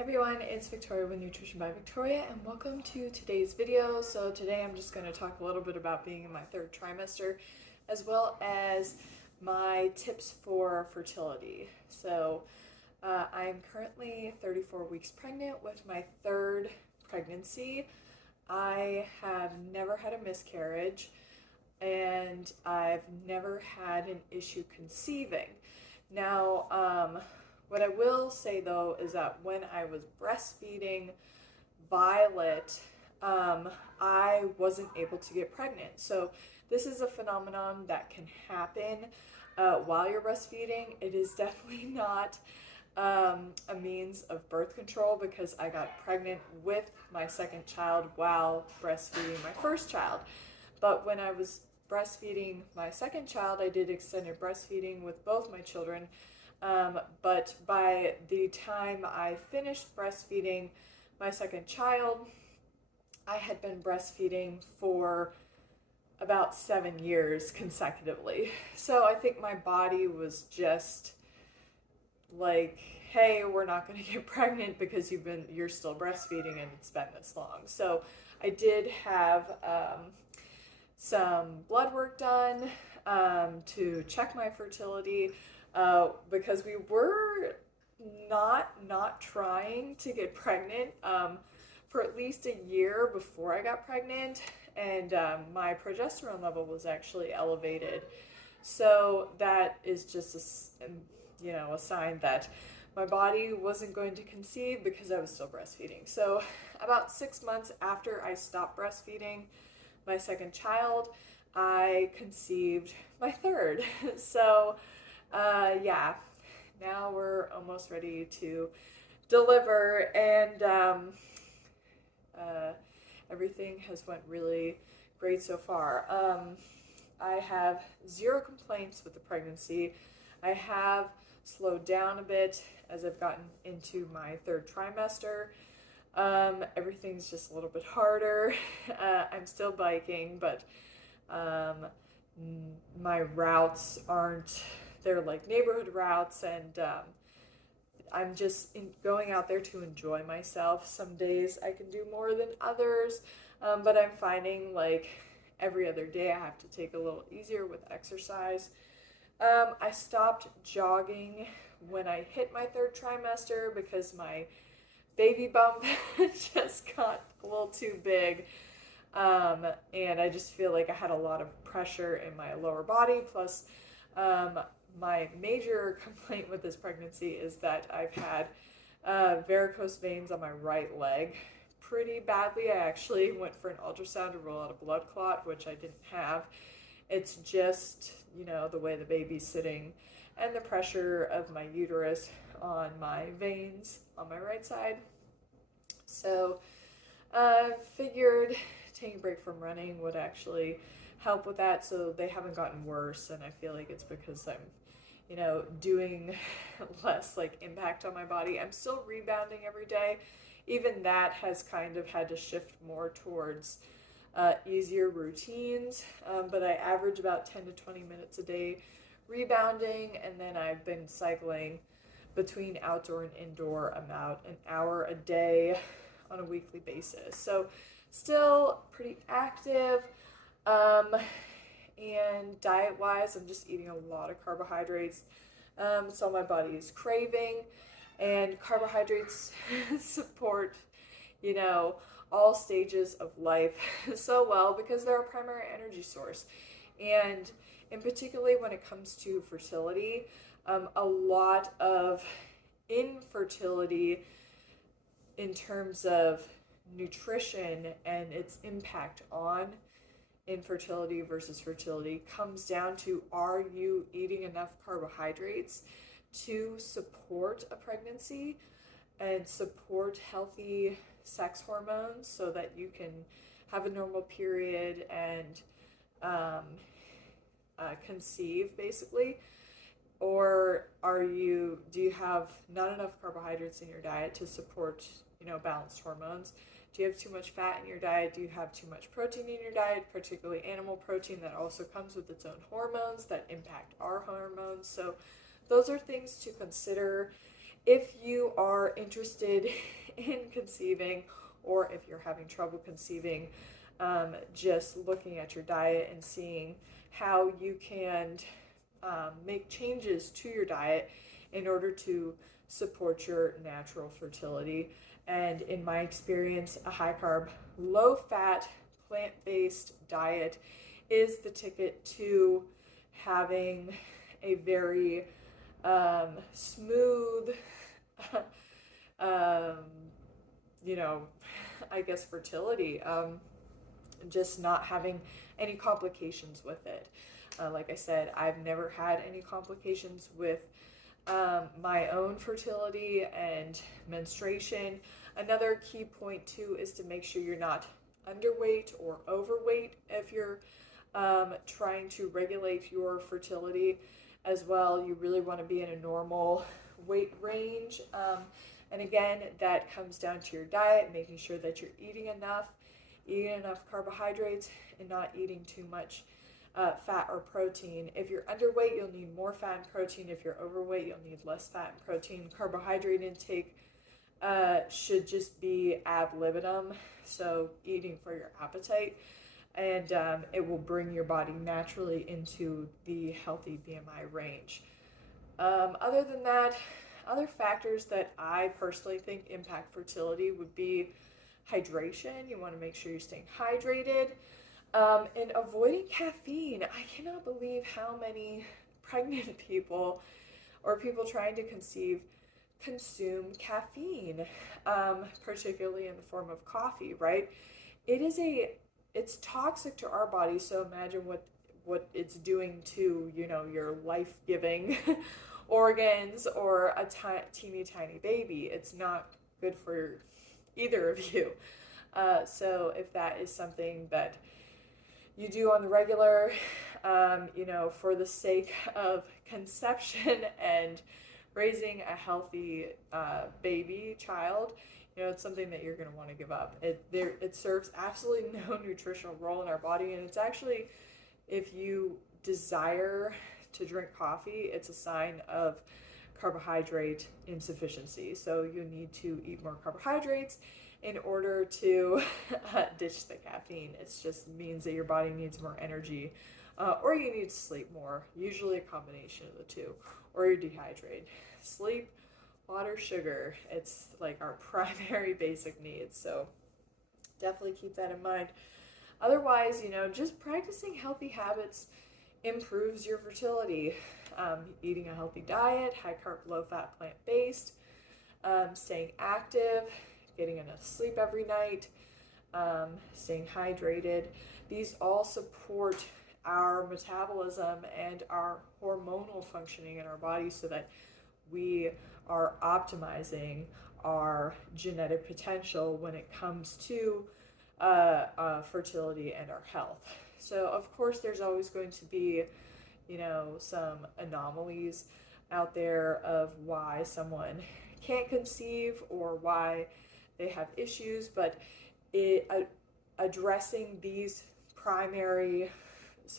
Everyone, it's Victoria with Nutrition by Victoria, and welcome to today's video. So today I'm just going to talk a little bit about being in my third trimester, as well as my tips for fertility. So I'm currently 34 weeks pregnant with my third pregnancy. I have never had a miscarriage, and I've never had an issue conceiving. Now, what I will say though is that when I was breastfeeding Violet, I wasn't able to get pregnant. So this is a phenomenon that can happen while you're breastfeeding. It is definitely not a means of birth control, because I got pregnant with my second child while breastfeeding my first child. But when I was breastfeeding my second child, I did extended breastfeeding with both my children. But by the time I finished breastfeeding my second child, I had been breastfeeding for about 7 years consecutively. So I think my body was just like, hey, we're not going to get pregnant because you're still breastfeeding and it's been this long. So I did have some blood work done to check my fertility. Because we were not trying to get pregnant for at least a year before I got pregnant, and my progesterone level was actually elevated. So that is just a sign that my body wasn't going to conceive because I was still breastfeeding. So about 6 months after I stopped breastfeeding my second child, I conceived my third. So now we're almost ready to deliver, and everything has went really great so far. I have zero complaints with the pregnancy. I have slowed down a bit as I've gotten into my third trimester. Everything's just a little bit harder. I'm still biking, but my routes aren't, they're like neighborhood routes, and I'm just going out there to enjoy myself. Some days I can do more than others, but I'm finding like every other day I have to take a little easier with exercise. I stopped jogging when I hit my third trimester because my baby bump just got a little too big. And I just feel like I had a lot of pressure in my lower body. Plus, my major complaint with this pregnancy is that I've had varicose veins on my right leg pretty badly. I actually went for an ultrasound to rule out a blood clot, which I didn't have. It's just, the way the baby's sitting and the pressure of my uterus on my veins on my right side. So I figured taking a break from running would actually help with that, so they haven't gotten worse, and I feel like it's because I'm doing less like impact on my body. I'm still rebounding every day. Even that has kind of had to shift more towards easier routines, but I average about 10 to 20 minutes a day rebounding, and then I've been cycling between outdoor and indoor about an hour a day on a weekly basis. So still pretty active. And diet-wise, I'm just eating a lot of carbohydrates. So my body is craving, and carbohydrates support, all stages of life so well because they're a primary energy source. And in particularly when it comes to fertility, a lot of infertility in terms of nutrition and its impact on infertility versus fertility comes down to, are you eating enough carbohydrates to support a pregnancy and support healthy sex hormones so that you can have a normal period and conceive, basically? Or do you have not enough carbohydrates in your diet to support, balanced hormones? Do you have too much fat in your diet? Do you have too much protein in your diet, particularly animal protein that also comes with its own hormones that impact our hormones? So those are things to consider If you are interested in conceiving, or if you're having trouble conceiving, just looking at your diet and seeing how you can make changes to your diet in order to support your natural fertility. And in my experience, a high carb, low fat, plant based diet is the ticket to having a very smooth, um, you know, I guess fertility, just not having any complications with it. Like I said, I've never had any complications with my own fertility and menstruation. Another key point too is to make sure you're not underweight or overweight if you're trying to regulate your fertility as well. You really want to be in a normal weight range. And again, that comes down to your diet, making sure that you're eating enough carbohydrates and not eating too much fat or protein. If you're underweight, you'll need more fat and protein. If you're overweight, you'll need less fat and protein. Carbohydrate intake should just be ad libitum, so eating for your appetite, and it will bring your body naturally into the healthy BMI range. Other than that, other factors that I personally think impact fertility would be hydration. You want to make sure you're staying hydrated. And avoiding caffeine. I cannot believe how many pregnant people or people trying to conceive consume caffeine, particularly in the form of coffee, right? It's toxic to our body, so imagine what it's doing to, your life-giving organs or a teeny tiny baby. It's not good for either of you. So if that is something that you do on the regular, for the sake of conception and raising a healthy child, it's something that you're going to want to give up. It serves absolutely no nutritional role in our body, and it's actually, if you desire to drink coffee, it's a sign of carbohydrate insufficiency. So you need to eat more carbohydrates in order to ditch the caffeine. It just means that your body needs more energy, or you need to sleep more, usually a combination of the two, or you're dehydrated. Sleep, water, sugar, it's like our primary basic needs, so definitely keep that in mind. Otherwise, just practicing healthy habits improves your fertility. Eating a healthy diet, high carb, low fat, plant based, staying active, getting enough sleep every night, staying hydrated. These all support our metabolism and our hormonal functioning in our body so that we are optimizing our genetic potential when it comes to fertility and our health. So of course there's always going to be, some anomalies out there of why someone can't conceive or why they have issues, but addressing these primary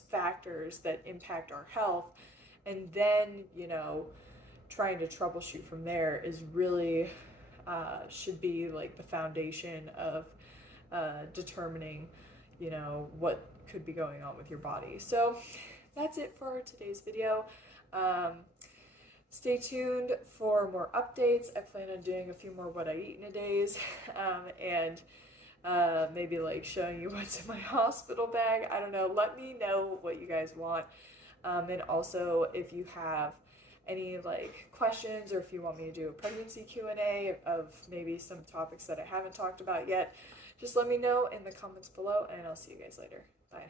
factors that impact our health, and then trying to troubleshoot from there is really should be like the foundation of determining what could be going on with your body. So that's it for today's video. Stay tuned for more updates. I plan on doing a few more what I eat in a days, and maybe like showing you what's in my hospital bag. I don't know. Let me know what you guys want. And also if you have any questions, or if you want me to do a pregnancy Q&A of maybe some topics that I haven't talked about yet, just let me know in the comments below, and I'll see you guys later. Bye.